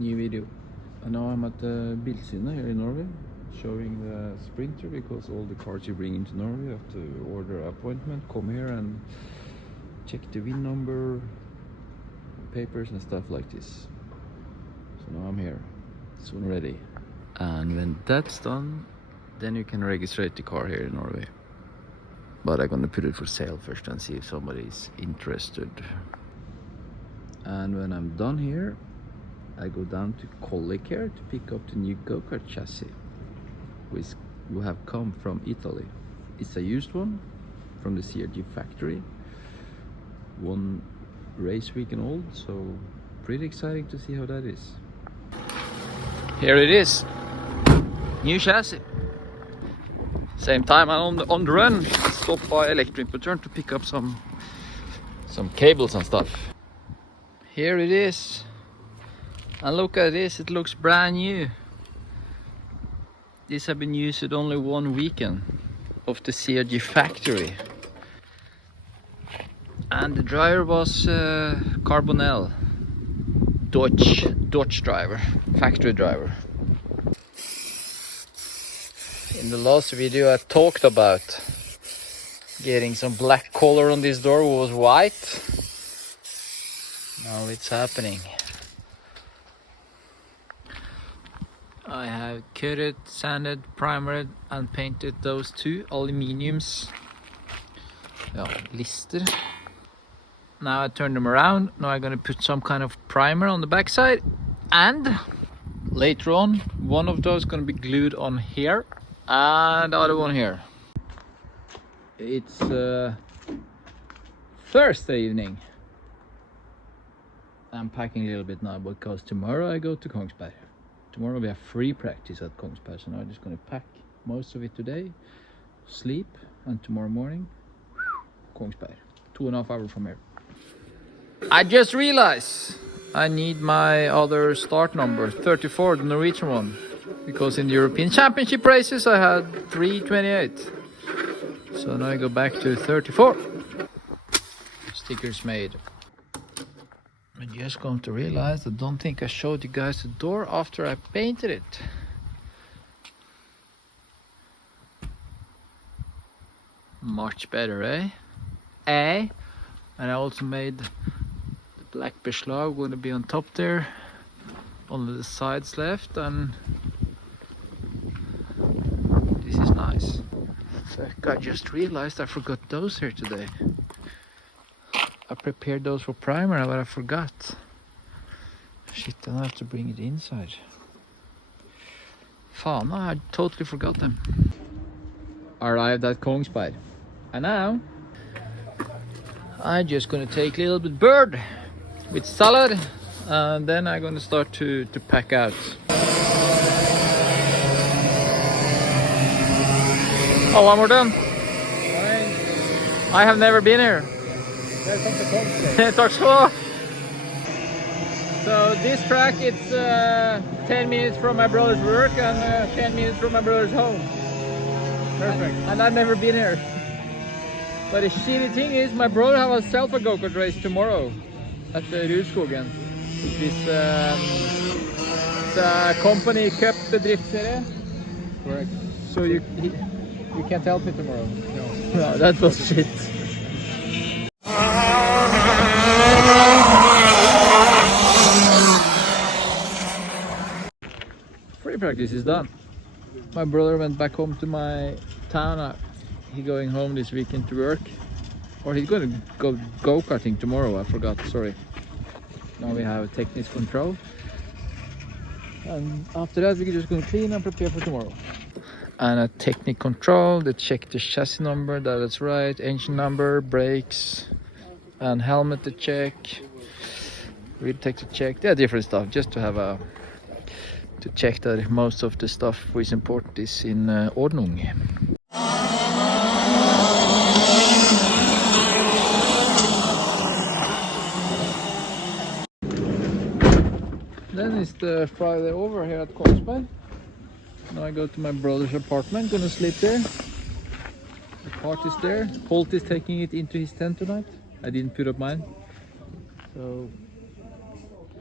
new video. And now I'm at the Bilsynet here in Norway, showing the Sprinter, because all the cars you bring into Norway you have to order an appointment, come here and check the VIN number, papers and stuff like this. So now I'm here, soon ready. And when that's done, then you can register the car here in Norway. But I'm gonna put it for sale first and see if somebody is interested. And when I'm done here, I go down to Kongsberg to pick up the new go-kart chassis, which will have come from Italy. It's a used one from the CRG factory, one race weekend old, so pretty exciting to see how that is. Here it is, new chassis. Same time I'm on the run, stopped by electric importer to pick up some cables and stuff. Here it is, and look at this, it looks brand new. This have been used only one weekend of the CRG factory, and the driver was Carbonell, Dodge driver, factory driver. In the last video I talked about getting some black color on this door, was white. Now it's happening. I have cut it, sanded, primered and painted those two aluminiums. Yeah, lister. Now I turn them around. Now I'm gonna put some kind of primer on the backside, and later on one of those gonna be glued on here and the other one here. It's Thursday evening. I'm packing a little bit now because tomorrow I go to Kongsberg. Tomorrow we have free practice at Kongsberg, so now I'm just going to pack most of it today, sleep, and tomorrow morning Kongsberg, 2.5 hours from here. I just realized I need my other start number, 34, the Norwegian one, because in the European Championship races I had 328. So now I go back to 34. Stickers made. I just come to realize I don't think I showed you guys the door after I painted it. Much better, eh? And I also made the black beslag going to be on top there, only the sides left, and this is nice. Fuck, I just realized I forgot those here today. I prepared those for primer, but I forgot. Shit, then I have to bring it inside. Fan, I totally forgot them. Arrived at Kongsberg. And now I'm just gonna take a little bit bird with salad, and then I'm gonna start to pack out. Oh, one more done. I have never been here. So this track, it's 10 minutes from my brother's work and 10 minutes from my brother's home. Perfect. And I've never been here. But the shitty thing is, my brother has a self go-kart race tomorrow at the Rudskogen. This it's a company cup bedriftsserie. Correct. So you can't help me tomorrow. No, that was shit. Free practice is done. My brother went back home to my town. He's going home this weekend to work, or he's going to go karting tomorrow. I forgot, sorry. Now we have technical control, and after that we're just going to clean and prepare for tomorrow. And a technical control, they check the chassis number, that's right, engine number, brakes, and helmet to check, wheel tech to check. There are different stuff just to have to check that most of the stuff which is important is in ordnung. Then it's the Friday over here at Kongsberg. Now I go to my brother's apartment, gonna sleep there. The cart is there. Holt is taking it into his tent tonight. I didn't put up mine. So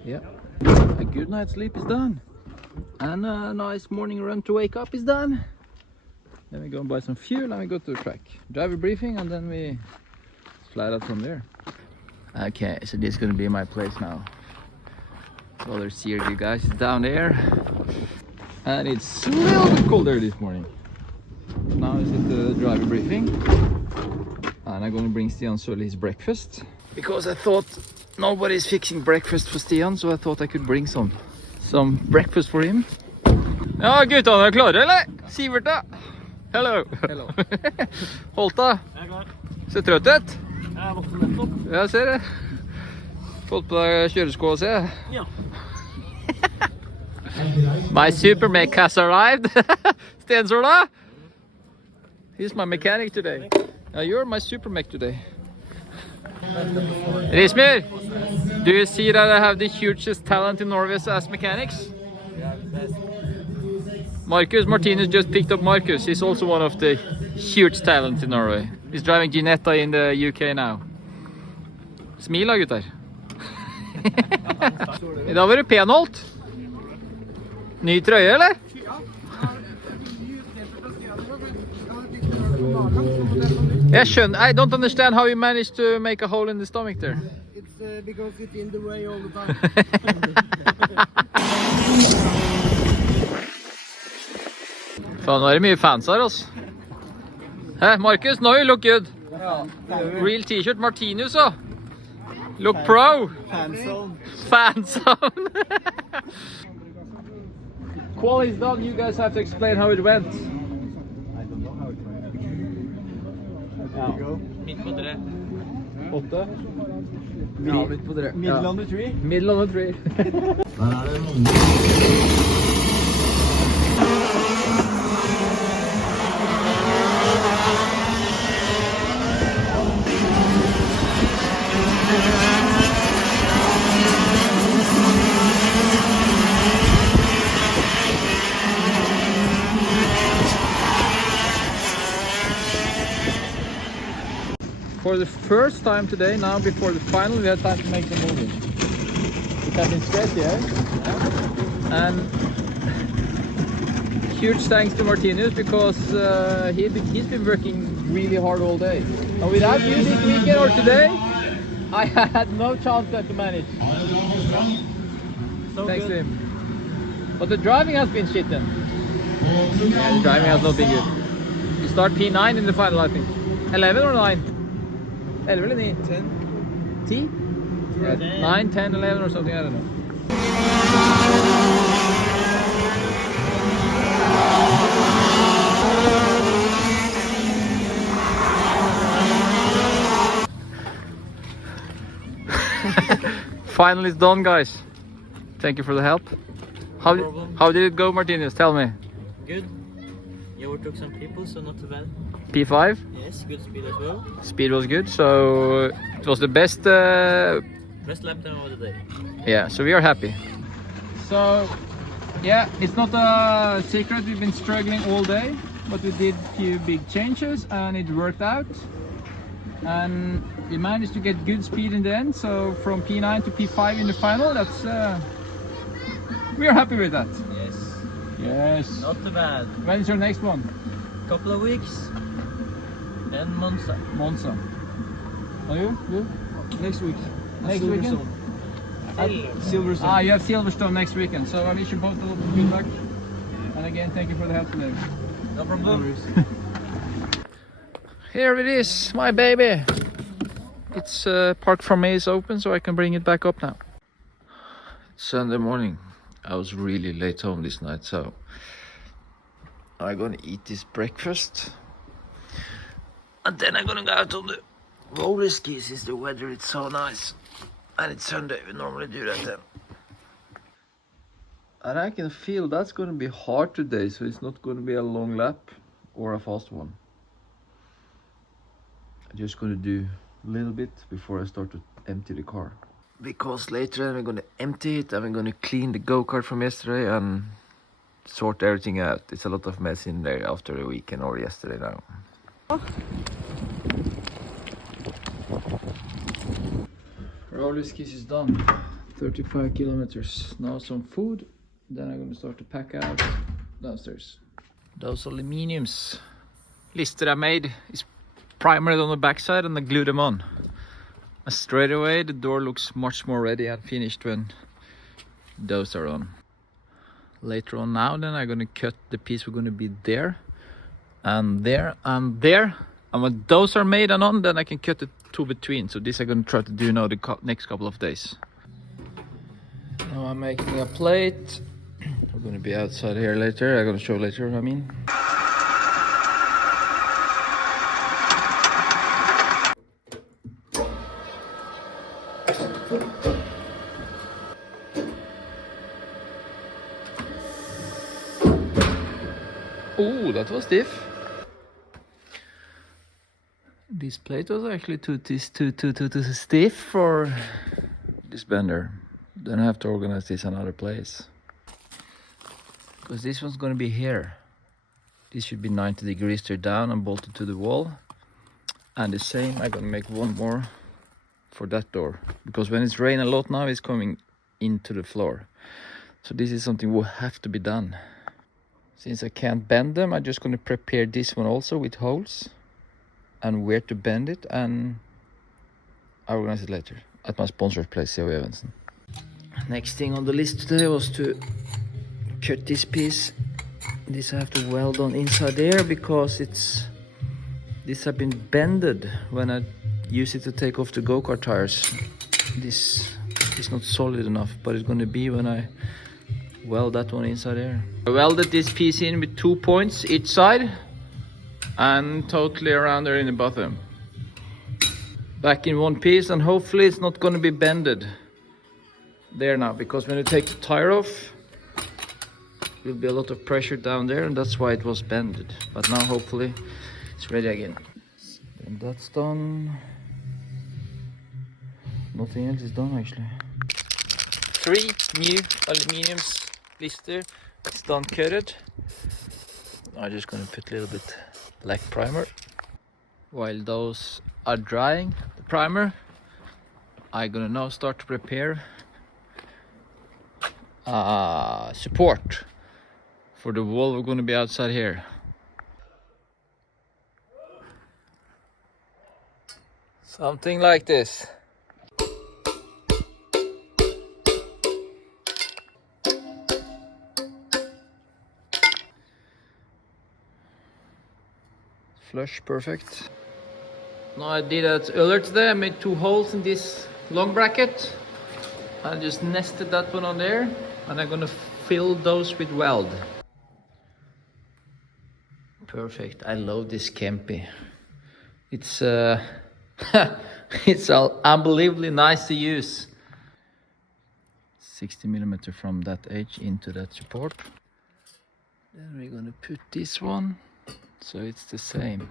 yeah, I good night's sleep is done. And a nice morning run to wake up is done. Then we go and buy some fuel and we go to the track. Driver briefing and then we fly out from there. Okay, so this is gonna be my place now. So there's CRG guys down there. And it's a little bit colder this morning. Now is at the driver briefing. And I'm gonna bring Stian Sölli his breakfast. Because I thought nobody's fixing breakfast for Stian, so I thought I could bring some breakfast for him. Ja, guttene er klare, eller? Sivert da? Hello. Hello. Holta? Jeg er klar. Ser trøtt ut? Jeg våkner nettopp. Ja, ser det. Fått på deg kjøresko, se. Ja. My super mech has arrived. Stensorda? He's my mechanic today. You're my super mech today. Rismir, do you see that I have the hugest talent in Norway as mechanics? Yeah, best. Marcus Martinez just picked up Marcus. He's also one of the huge talents in Norway. He's driving Ginetta in the UK now. Smil da, gutter. I dag var du penholdt. Ny trøye, eller? Jeg skjønner. I don't understand how you managed to make a hole in the stomach there. It's because it's in the way all the time. Faen, nå er det mye fans her, altså. Hey, Marcus, now you look good. Real t-shirt, Martinus, oh. Look pro. Fan zone. Fan zone. Quality's done, you guys have to explain how it went. I don't know how it went. There you go. Midt på 3. 8. Ja, midt på 3. Middle on the tree. Middle on the tree. For the first time today, now before the final, we had time to make some moving. It has been stressy, eh? And huge thanks to Martinus because he's been working really hard all day. And without you this weekend or today, I had no chance to manage. So thanks to him. But the driving has been shit then. Yeah, the driving has not been good. You start P9 in the final, I think. 11 or 9? 11 or 9? 10. T? Yeah, 9, 10, 11 or something, I don't know. Finally it's done, guys. Thank you for the help. How did it go, Martinez? Tell me. Good. You overtook some people, so not too bad. P5? Yes, good speed as well. Speed was good, so it was the best... Best lap time of the day. Yeah, so we are happy. So, yeah, it's not a secret, we've been struggling all day, but we did a few big changes and it worked out. And we managed to get good speed in the end, so from P9 to P5 in the final, that's... we are happy with that. Yes. Yes. Not too bad. When is your next one? Couple of weeks. And Monza. Monza. Are you? You? Next week. Next weekend? Silverstone. Ah, you have Silverstone next weekend, so I wish you both a lot of good luck. And again, thank you for the help today. No problem. Here it is, my baby. It's parked for me, it's open, so I can bring it back up now. It's Sunday morning. I was really late home this night, so I'm gonna eat this breakfast. And then I'm gonna go out on the roller skis since the weather is so nice. And it's Sunday, we normally do that then. And I can feel that's gonna be hard today, so it's not gonna be a long lap or a fast one. I'm just gonna do a little bit before I start to empty the car. Because later we're gonna empty it and we're gonna clean the go-kart from yesterday and sort everything out. It's a lot of mess in there after the weekend or yesterday now. Roller skis is done. 35 kilometers. Now some food, then I'm gonna start to pack out downstairs. Those aluminiums lister I made is primered on the backside and I glue them on. And straight away the door looks much more ready and finished when those are on. Later on now then I'm gonna cut the piece we're gonna be there and there and there. And when those are made and on, then I can cut the two between. So this I'm gonna try to do now the next couple of days. Now I'm making a plate. We're gonna be outside here later. I'm gonna show later, I mean. Oh, that was stiff. This plate was actually too stiff for this bender. Then I have to organize this another place. Because this one's gonna be here. This should be 90 degrees straight down and bolted to the wall. And the same, I'm gonna make one more for that door. Because when it's raining a lot now, it's coming into the floor. So this is something will have to be done. Since I can't bend them, I'm just gonna prepare this one also with holes. And where to bend it, and I'll organize it later at my sponsor's place, C.O. Evensen. Next thing on the list today was to cut this piece. This I have to weld on inside there because this have been bended when I use it to take off the go-kart tires. This is not solid enough, but it's going to be when I weld that one inside there. I welded this piece in with 2 points each side and totally around there in the bottom. Back in one piece, and hopefully it's not going to be bended there now, because when you take the tire off will be a lot of pressure down there, and that's why it was bended. But now hopefully it's ready again. And that's done. Nothing else is done actually. 3 new aluminium blister. It's done cutted. I'm just gonna put a little bit black primer. While those are drying, the primer, I'm gonna now start to prepare support for the wall we're gonna be outside here. Something like this. Flush, perfect. Now I did that earlier today. I made 2 holes in this long bracket. I just nested that one on there, and I'm gonna fill those with weld. Perfect. I love this Kempi. It's it's unbelievably nice to use. 60mm from that edge into that support. Then we're gonna put this one so it's the same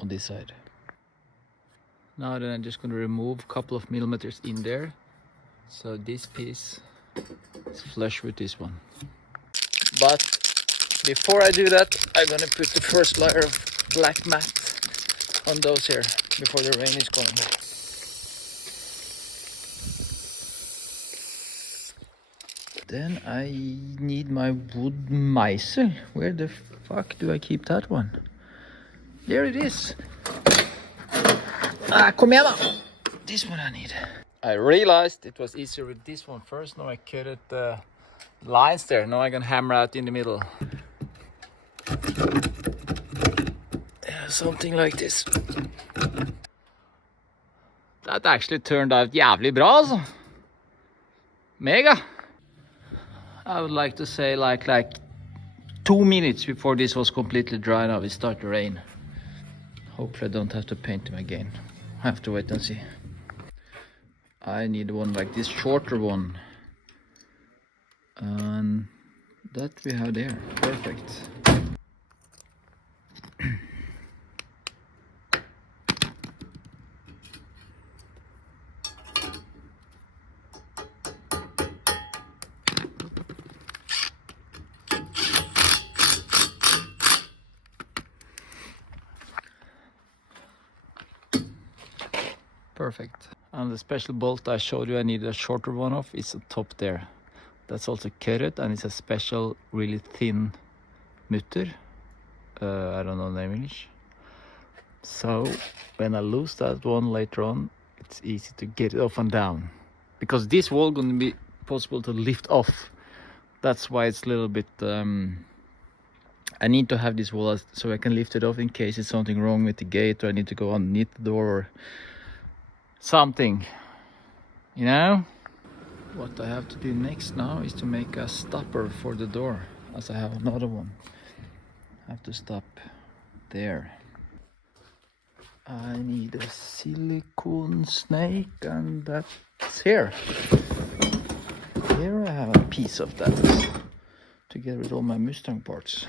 on this side. Now then I'm just gonna remove a couple of millimeters in there, so this piece is flush with this one. But before I do that, I'm gonna put the first layer of black matte on those here before the rain is coming. Then I need my wood meisel. Where the fuck do I keep that one? There it is. Kom igjen da. This one I need. I realized it was easier with this one first. Now I cut it the lines there. Now I can hammer out in the middle. Yeah, something like this. That actually turned out jævlig bra, altså. Mega. I would like to say like 2 minutes before this was completely dry. Now it started to rain. Hopefully I don't have to paint them again. I have to wait and see. I need one like this, shorter one. And that we have there. Perfect. Perfect. And the special bolt I showed you I needed a shorter one of is the top there. That's also carrot, and it's a special really thin mutter. I don't know the name in English. So when I lose that one later on, it's easy to get it off and down. Because this wall gonna be possible to lift off. That's why it's a little bit I need to have this wall so I can lift it off in case it's something wrong with the gate, or I need to go underneath the door or something, you know. What I have to do next now is to make a stopper for the door, as I have another one. I have to stop there. I need a silicone snake, and that's here. Here I have a piece of that, together with all my Mustang parts.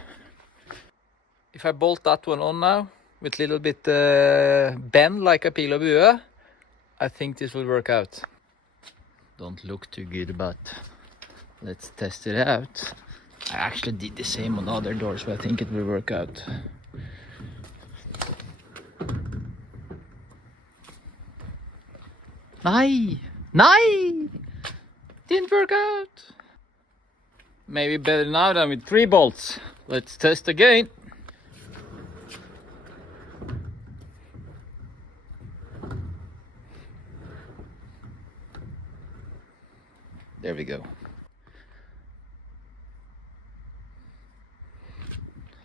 If I bolt that one on now, with a little bit bend like a pil og bue, I think this will work out. Don't look too good, but let's test it out. I actually did the same on other doors, but I think it will work out. Nei! Nei! Didn't work out. Maybe better now than with 3 bolts. Let's test again. There we go.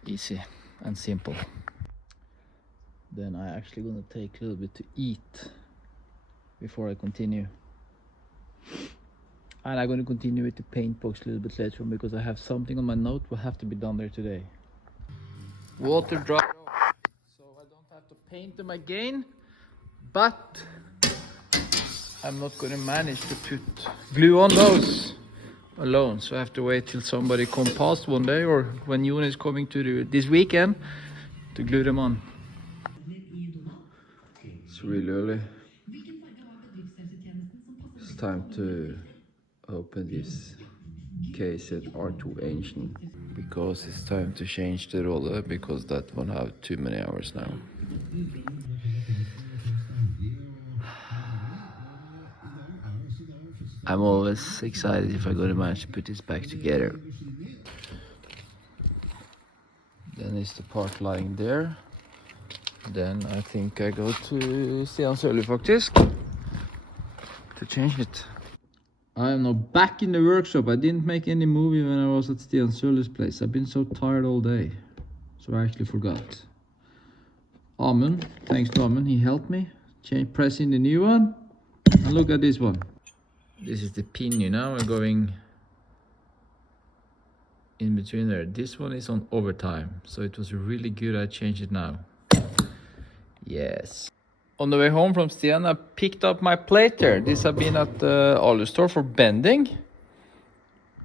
Easy and simple. Then I actually gonna take a little bit to eat before I continue. And I'm gonna continue with the paint box a little bit later on, because I have something on my note will have to be done there today. Water dried off, so I don't have to paint them again, but I'm not gonna manage to put glue on those alone, so I have to wait till somebody come past one day, or when Jon is coming to do this weekend, to glue them on. It's really early. It's time to open this KZ R2 engine, because it's time to change the roller, because that one have too many hours now. I'm always excited if I'm gonna manage to put this back together. Then is the part lying there. Then I think I go to Stian faktisk to change it. I am now back in the workshop. I didn't make any movie when I was at Stian Sørli's place. I've been so tired all day, so I actually forgot. Amund, thanks to Amund, he helped me press in the new one. And look at this one. This is the pin, you know, going in between there. This one is on overtime, so it was really good I changed it now. Yes. On the way home from Stian, I picked up my plater. This have been at the Alu store for bending.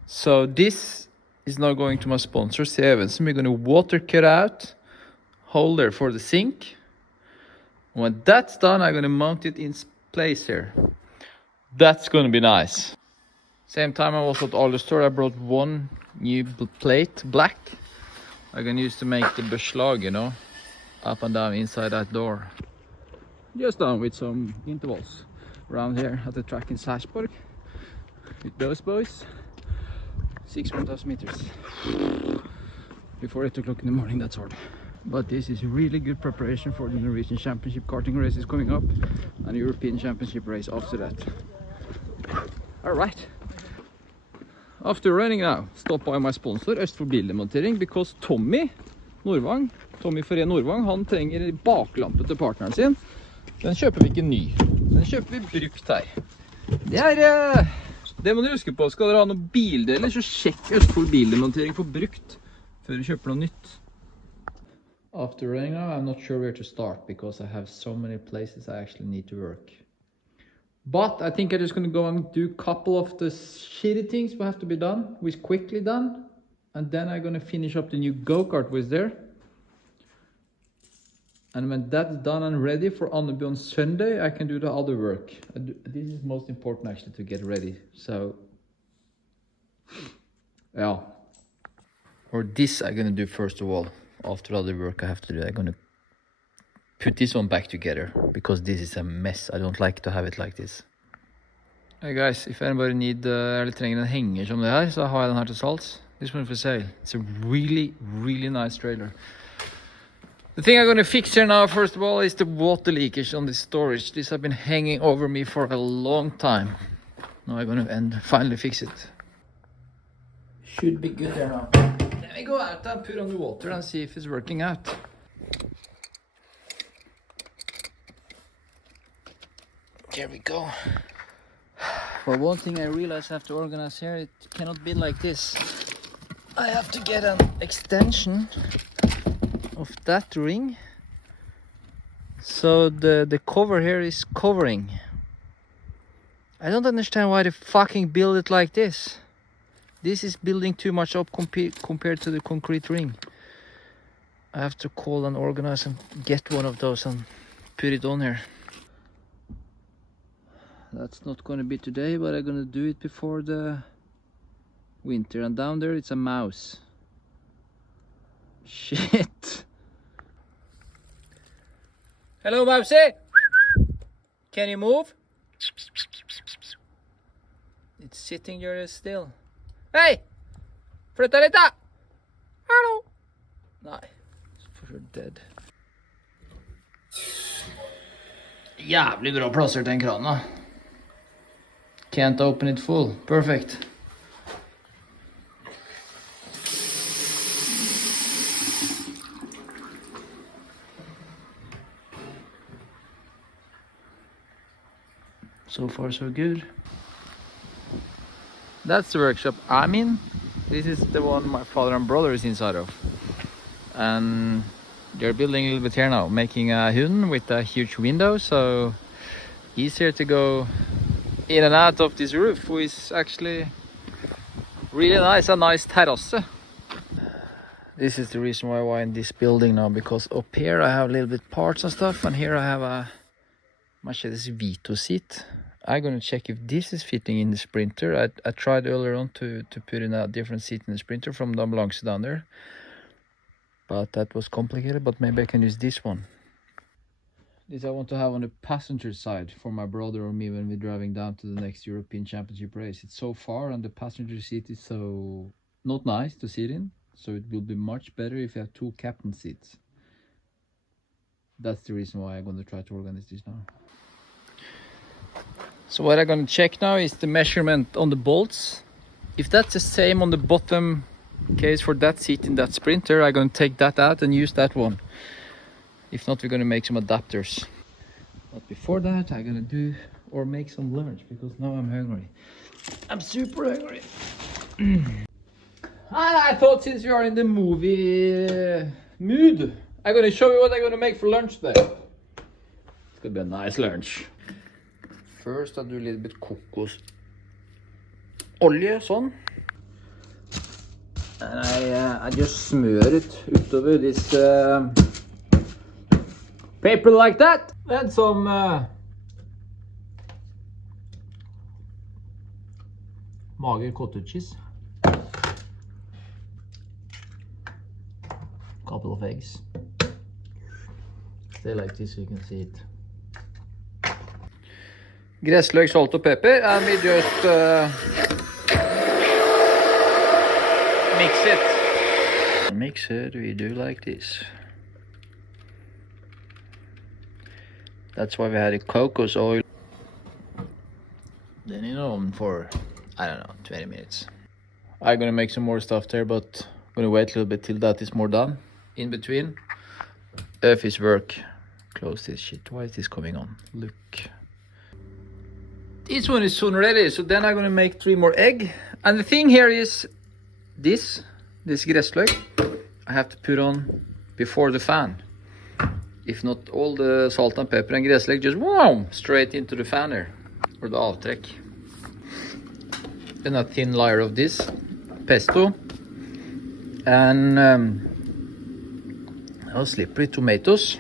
So this is now going to my sponsor, C. Evensen. We're going to water cut out holder for the sink. When that's done, I'm going to mount it in place here. That's going to be nice. Same time I was at Alu store, I brought one new plate, black. I'm going to use to make the beslag, you know, up and down inside that door. Just done with some intervals around here at the track in Sarpsborg with those boys. 6,000 meters before 8 o'clock in the morning. That's hard, but this is really good preparation for the Norwegian Championship karting races coming up and European Championship race after that. All right, after running now, stop by my sponsor Østfold Bildemontering, because Tommy Forén Nordvang, han trenger baklampe til partneren sin. Den kjøper vi ikke ny, den kjøper vi brukt her. Det må dere huske på. Skal dere ha noen bildeler, så sjekk Østfold Bildemontering for brukt før du kjøper noe nytt. After running now, I'm not sure where to start, because I have so many places I actually need to work. But I think I'm just going to go and do a couple of the shitty things we have to be done, which quickly done. And then I'm going to finish up the new go-kart with there. And when that's done and ready for Andeby on Sunday, I can do the other work. This is most important actually, to get ready. So, yeah. Or this I'm going to do first of all. After all the work I have to do, I'm going to put this one back together because this is a mess. I don't like to have it like this. Hey guys, if anybody need eller trenger en henger som det her, så har jeg den her til salgs. This one for sale. It's a really nice trailer. The thing I'm gonna fix here now, first of all, is the water leakage on this storage. This has been hanging over me for a long time. Now I'm gonna finally fix it. Should be good there now. Let me go out and put on the water and see if it's working out. There we go. Well, one thing I realized I have to organize here, it cannot be like this. I have to get an extension of that ring. So the cover here is covering. I don't understand why they fucking build it like this. This is building too much up compared to the concrete ring. I have to call and organize and get one of those and put it on here. That's not gonna be today, but I'm gonna do it before the winter. And down there it's a mouse. Shit. Hello, Mousey. Can you move? It's sitting there still. Hey! Flytta litt da! Hallo! Nei, for dead. Jævlig bra plassert den kranen da. Can't open it full. Perfect. So far so good. That's the workshop I'm in. This is the one my father and brother is inside of. And they're building a little bit here now, making a hund with a huge window, so easier to go in and out of this roof, which is actually really nice, a nice terrace. This is the reason why I'm in this building now, because up here I have a little bit parts and stuff, and here I have a Mercedes Vito seat. I'm gonna check if this is fitting in the Sprinter. I tried earlier on to put in a different seat in the Sprinter from the ambulance down there, but that was complicated. But maybe I can use this one. This I want to have on the passenger side for my brother or me when we're driving down to the next European Championship race. It's so far and the passenger seat is so not nice to sit in, so it will be much better if you have two captain seats. That's the reason why I'm going to try to organize this now. So what I'm going to check now is the measurement on the bolts. If that's the same on the bottom case for that seat in that Sprinter, I'm going to take that out and use that one. If not, we're going to make some adapters. But before that, I'm going to do or make some lunch because now I'm hungry. I'm super hungry. And I thought since we are in the movie mood, I'm going to show you what I'm going to make for lunch today. It's going to be a nice lunch. First, I'll do a little bit kokos olje, sånn. And I just smør it utover this paper like that. Then some mager cottage cheese. Couple of eggs. Stay like this so you can see it. Gressløk, salt og pepper, and we just mix it. Mix it, we do like this. That's why we had a cocos oil. Then in oven for, I don't know, 20 minutes. I'm gonna make some more stuff there, but I'm gonna wait a little bit till that is more done. In between, office work. Close this shit. Why is this coming on? Look. This one is soon ready, so then I'm gonna make 3 more egg. And the thing here is this gressløk I have to put on before the fan. If not, all the salt and pepper and gressløk just wow, straight into the fan here, or the avtrekk. Then a thin layer of this pesto and slippery tomatoes,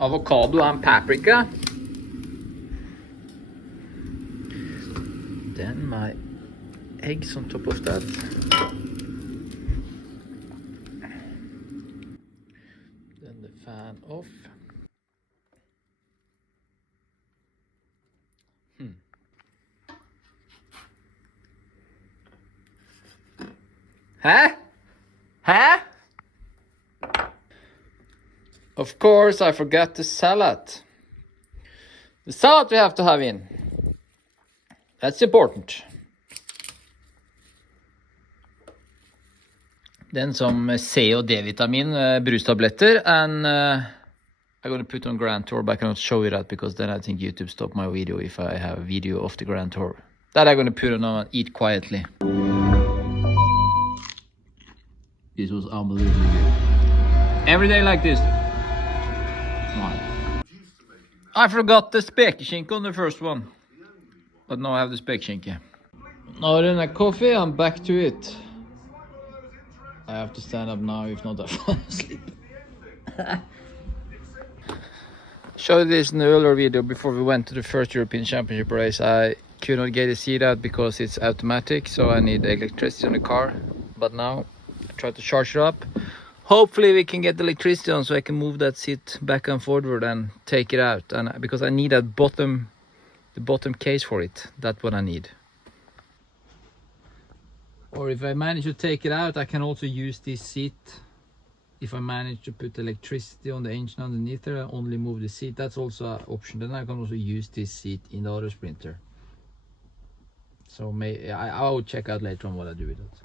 avocado and paprika. Then my eggs on top of that. Then the fan Huh? Huh? Of course, I forgot the salad. The salad we have to have in. That's important. Then some C og D-vitamin brustabletter, and I'm going to put on Grand Tour, but I cannot show you that because then I think YouTube stopped my video if I have a video of the Grand Tour. That I'm going to put on and eat quietly. This was unbelievably good. Every day like this. I forgot the spekeskinke on the first one. But now I have the spekeskinke. Now then a coffee, I'm back to it. I have to stand up now, if not I fall asleep. Showed this in the earlier video before we went to the first European Championship race. I could not get the seat out because it's automatic, so I need electricity on the car. But now I try to charge it up. Hopefully we can get the electricity on so I can move that seat back and forward and take it out. And because I need that the bottom case for it. That's what I need. Or if I manage to take it out, I can also use this seat. If I manage to put electricity on the engine underneath there, I only move the seat. That's also an option. Then I can also use this seat in the other Sprinter. So I will check out later on what I do with it.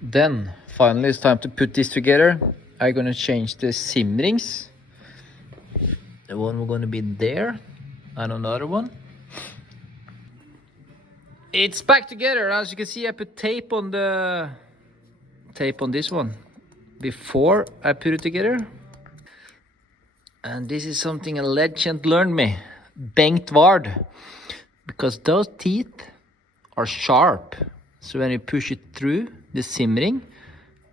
Then finally it's time to put this together. I'm gonna change the sim rings. The one we're gonna be there and another one. It's back together. As you can see, I put tape on this one before I put it together. And this is something a legend learned me, Bengt Ward, because those teeth are sharp. So when you push it through the sim ring,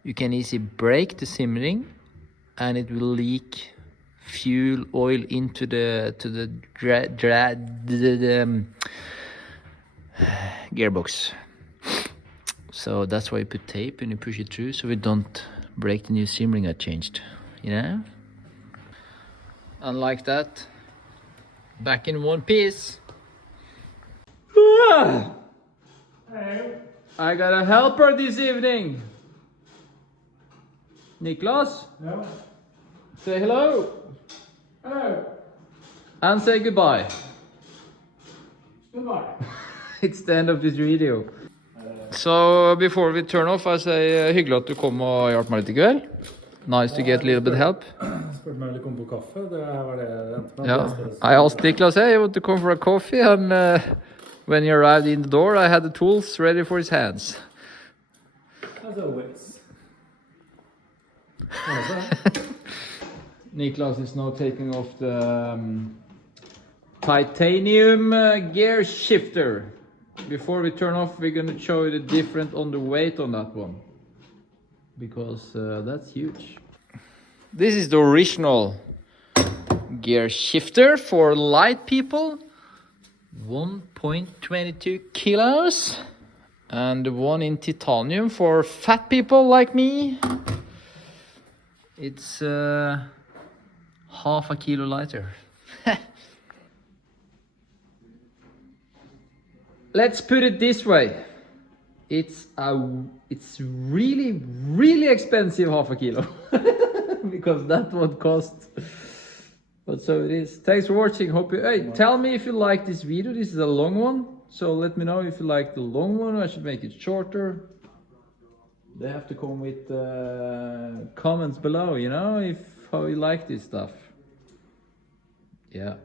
you can easily break the sim ring, and it will leak fuel oil into the gearbox. So that's why you put tape and you push it through, so we don't break the new sim ring I changed, you know. And like that, back in one piece. I got a helper this evening. Niklas? Yeah. Say hello. Hello. And say goodbye. Goodbye. It's the end of this video. So before we turn off, I say hyggelig at du kom og hjalp meg litt I kveld. Nice to get a little bit of help. Spurte meg om du kom på kaffe. Det var det jeg ventet på. Yeah. I asked Niklas, hey, you want to come for a coffee? And when he arrived in the door, I had the tools ready for his hands. As always. Niklas is now taking off the titanium gear shifter. Before we turn off, we're going to show you the different underweight on that one, because that's huge. This is the original gear shifter for light people, 1.22 kilos, and the one in titanium for fat people like me, it's half a kilo lighter. Let's put it this way. It's really expensive half a kilo. Because that would cost. But so it is. Thanks for watching. Hope you, hey, tell me if you like this video. This is a long one. So let me know if you like the long one. I should make it shorter. They have to come with comments below, you know, if how you like this stuff. Yeah.